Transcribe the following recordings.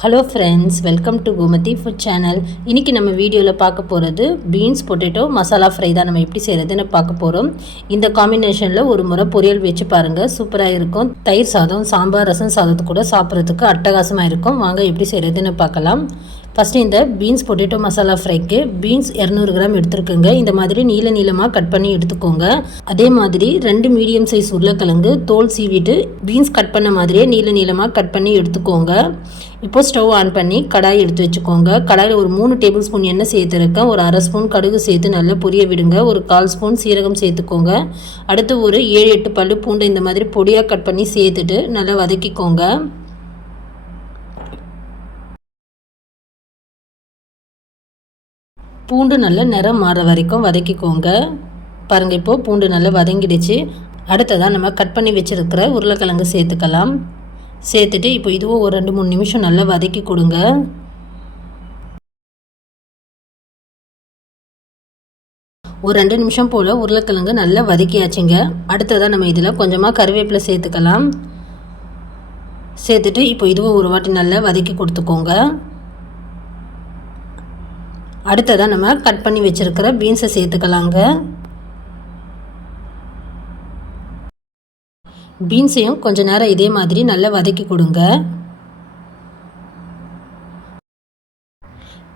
Hello friends, welcome to Gomathi food channel. இன்றைக்கி நம்ம வீடியோவில் பார்க்க போகிறது பீன்ஸ் பொட்டேட்டோ மசாலா ஃப்ரை தான். நம்ம எப்படி செய்கிறதுன்னு பார்க்க போகிறோம். இந்த காம்பினேஷனில் ஒரு முறை பொரியல் வச்சு பாருங்கள், சூப்பராக இருக்கும். தயிர் சாதம், சாம்பார், ரசம் சாதத்து கூட சாப்பிட்றதுக்கு அட்டகாசமாக இருக்கும். வாங்க எப்படி செய்கிறதுன்னு பார்க்கலாம். ஃபஸ்ட்டு இந்த பீன்ஸ் பொட்டேட்டோ மசாலா ஃப்ரைக்கு பீன்ஸ் 200 கிராம் எடுத்துருக்குங்க. இந்த மாதிரி நீளமாக கட் பண்ணி எடுத்துக்கோங்க. அதே மாதிரி 2 மீடியம் சைஸ் உருளைக்கிழங்கு தோல் சீவிட்டு பீன்ஸ் கட் பண்ண மாதிரியே நீளமாக கட் பண்ணி எடுத்துக்கோங்க. இப்போ ஸ்டவ் ஆன் பண்ணி கடாய் எடுத்து வச்சுக்கோங்க. கடாயில் ஒரு 3 டேபிள் ஸ்பூன் எண்ணெய் சேர்த்துருக்கேன். ஒரு அரை ஸ்பூன் கடுகு சேர்த்து நல்லா பொரிய விடுங்க. ஒரு 1/4 ஸ்பூன் சீரகம் சேர்த்துக்கோங்க. அடுத்து ஒரு 7-8 பல்லு பூண்டை இந்த மாதிரி பொடியாக கட் பண்ணி சேர்த்துட்டு நல்லா வதக்கிக்கோங்க. பூண்டு நல்லா நிறம் மாற வரைக்கும் வதக்கிக்கோங்க. பாருங்கள், இப்போது பூண்டு நல்லா வதங்கிடுச்சு. அடுத்ததாக நம்ம கட் பண்ணி வச்சுருக்கிற உருளைக்கிழங்கு சேர்த்துக்கலாம். சேர்த்துட்டு இப்போ இதுவும் ஒரு 2-3 நிமிஷம் நல்லா வதக்கி கொடுங்க. ஒரு 2 நிமிஷம் போல் உருளைக்கிழங்கு நல்லா வதக்கியாச்சுங்க. அடுத்ததாக நம்ம இதில் கொஞ்சமாக கருவேப்பிலை சேர்த்துக்கலாம். சேர்த்துட்டு இப்போ இதுவும் ஒரு வாட்டி நல்லா வதக்கி கொடுத்துக்கோங்க. அடுத்ததாக நம்ம கட் பண்ணி வச்சுருக்கிற பீன்ஸை சேர்த்துக்கலாங்க. பீன்ஸையும் கொஞ்சம் நேரம் இதே மாதிரி நல்லா வதக்கி கொடுங்க.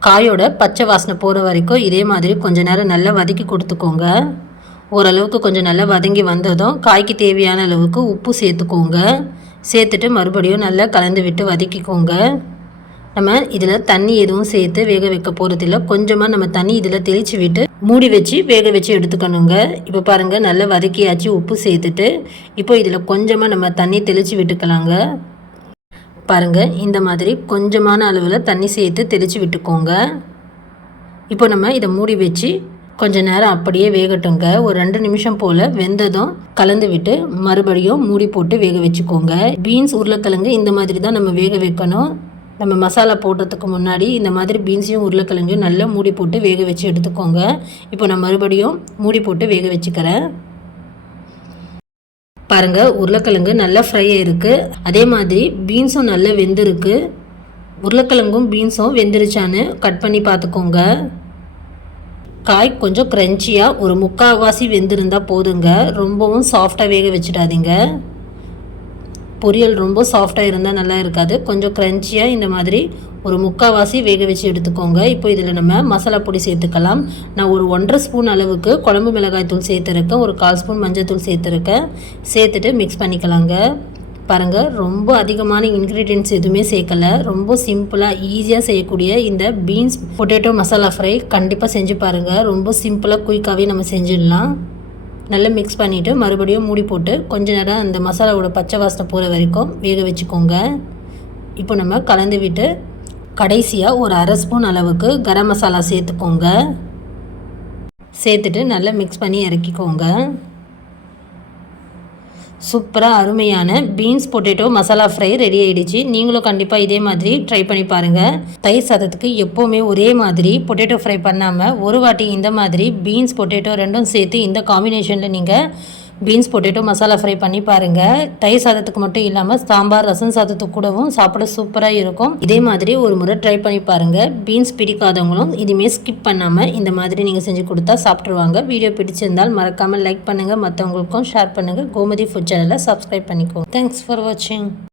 காயோட பச்சை வாசனை போகிற வரைக்கும் இதே மாதிரி கொஞ்சம் நேரம் நல்லா வதக்கி கொடுத்துக்கோங்க. ஓரளவுக்கு கொஞ்சம் நல்லா வதங்கி வந்ததும் காய்க்கு தேவையான அளவுக்கு உப்பு சேர்த்துக்கோங்க. சேர்த்துட்டு மறுபடியும் நல்லா கலந்து விட்டு வதக்கிக்கோங்க. நம்ம இதில் தண்ணி எதுவும் சேர்த்து வேக வைக்க போகிறதில்ல. கொஞ்சமாக நம்ம தண்ணி இதில் தெளித்து விட்டு மூடி வச்சு வேக வச்சு எடுத்துக்கணுங்க. இப்போ பாருங்கள், நல்லா வதக்கியாச்சு உப்பு சேர்த்துட்டு. இப்போ இதில் கொஞ்சமாக நம்ம தண்ணி தெளித்து விட்டுக்கலாங்க. பாருங்கள், இந்த மாதிரி கொஞ்சமான அளவில் தண்ணி சேர்த்து தெளித்து விட்டுக்கோங்க. இப்போ நம்ம இதை மூடி வச்சு கொஞ்சம் நேரம் அப்படியே வேகட்டுங்க. ஒரு 2 நிமிஷம் போல் வெந்ததும் கலந்து விட்டு மறுபடியும் மூடி போட்டு வேக வச்சுக்கோங்க. பீன்ஸ் உருளைக்கிழங்கு இந்த மாதிரி தான் நம்ம வேக வைக்கணும். நம்ம மசாலா போடுறதுக்கு முன்னாடி இந்த மாதிரி பீன்ஸையும் உருளைக்கிழங்கையும் நல்லா மூடி போட்டு வேக வச்சு எடுத்துக்கோங்க. இப்போ நான் மறுபடியும் மூடி போட்டு வேக வச்சுக்கிறேன். பாருங்கள், உருளைக்கிழங்கு நல்லா ஃப்ரை ஆகிருக்கு. அதே மாதிரி பீன்ஸும் நல்லா வெந்திருக்கு. உருளைக்கிழங்கும் பீன்ஸும் வெந்துருச்சான்னு கட் பண்ணி பார்த்துக்கோங்க. காய் கொஞ்சம் க்ரன்ச்சியாக ஒரு 3/4 வெந்திருந்தால் போதுங்க. ரொம்பவும் சாஃப்டாக வேக வச்சிடாதீங்க. பொரியல் ரொம்ப சாஃப்டாக இருந்தால் நல்லா இருக்காது. கொஞ்சம் க்ரன்ச்சியாக இந்த மாதிரி ஒரு 3/4 வேக வச்சு எடுத்துக்கோங்க. இப்போ இதில் நம்ம மசாலா பொடி சேர்த்துக்கலாம். நான் ஒரு 1.5 ஸ்பூன் அளவுக்கு குழம்பு மிளகாய் தூள் சேர்த்துருக்கேன். ஒரு 1/4 ஸ்பூன் மஞ்சள் தூள் சேர்த்துருக்கேன். சேர்த்துட்டு மிக்ஸ் பண்ணிக்கலாங்க. பாருங்கள், ரொம்ப அதிகமான இன்க்ரீடியன்ட்ஸ் எதுவுமே சேர்க்கலை. ரொம்ப சிம்பிளாக ஈஸியாக செய்யக்கூடிய இந்த பீன்ஸ் பொட்டேட்டோ மசாலா ஃப்ரை கண்டிப்பாக செஞ்சு பாருங்கள். ரொம்ப சிம்பிளாக குயிக்காகவே நம்ம செஞ்சிடலாம். நல்லா மிக்ஸ் பண்ணிவிட்டு மறுபடியும் மூடி போட்டு கொஞ்ச நேரம் அந்த மசாலாவோட பச்சை வாசனை போகிற வரைக்கும் வேக வச்சுக்கோங்க. இப்போ நம்ம கலந்து விட்டு கடைசியாக ஒரு அரை ஸ்பூன் அளவுக்கு கரம் மசாலா சேர்த்துக்கோங்க. சேர்த்துட்டு நல்லா மிக்ஸ் பண்ணி இறக்கிக்கோங்க. சூப்பராக அருமையான beans potato masala fry ready ஆகிடுச்சு. நீங்களும் கண்டிப்பாக இதே மாதிரி ட்ரை பண்ணி பாருங்கள். தயிர் சாதத்துக்கு எப்போவுமே ஒரே மாதிரி பொட்டேட்டோ ஃப்ரை பண்ணாமல் ஒரு வாட்டி இந்த மாதிரி பீன்ஸ் பொட்டேட்டோ ரெண்டும் சேர்த்து இந்த காம்பினேஷனில் நீங்கள் பீன்ஸ் பொட்டேட்டோ மசாலா ஃப்ரை பண்ணி பாருங்கள். தயிர் சாதத்துக்கு மட்டும் இல்லாமல் சாம்பார், ரசம் சாதத்துக்கு கூடவும் சாப்பிட சூப்பராக இருக்கும். இதே மாதிரி ஒரு முறை ட்ரை பண்ணி பாருங்கள். பீன்ஸ் பிடிக்காதவங்களும் இனிமேல் ஸ்கிப் பண்ணாமல் இந்த மாதிரி நீங்கள் செஞ்சு கொடுத்தா சாப்பிட்ருவாங்க. வீடியோ பிடிச்சிருந்தால் மறக்காமல் லைக் பண்ணுங்கள், மற்றவங்களுக்கும் ஷேர் பண்ணுங்கள். கோமதி ஃபுட் சேனலை சப்ஸ்கிரைப் பண்ணிக்கோங்க. தேங்க்ஸ் ஃபார் வாட்சிங்.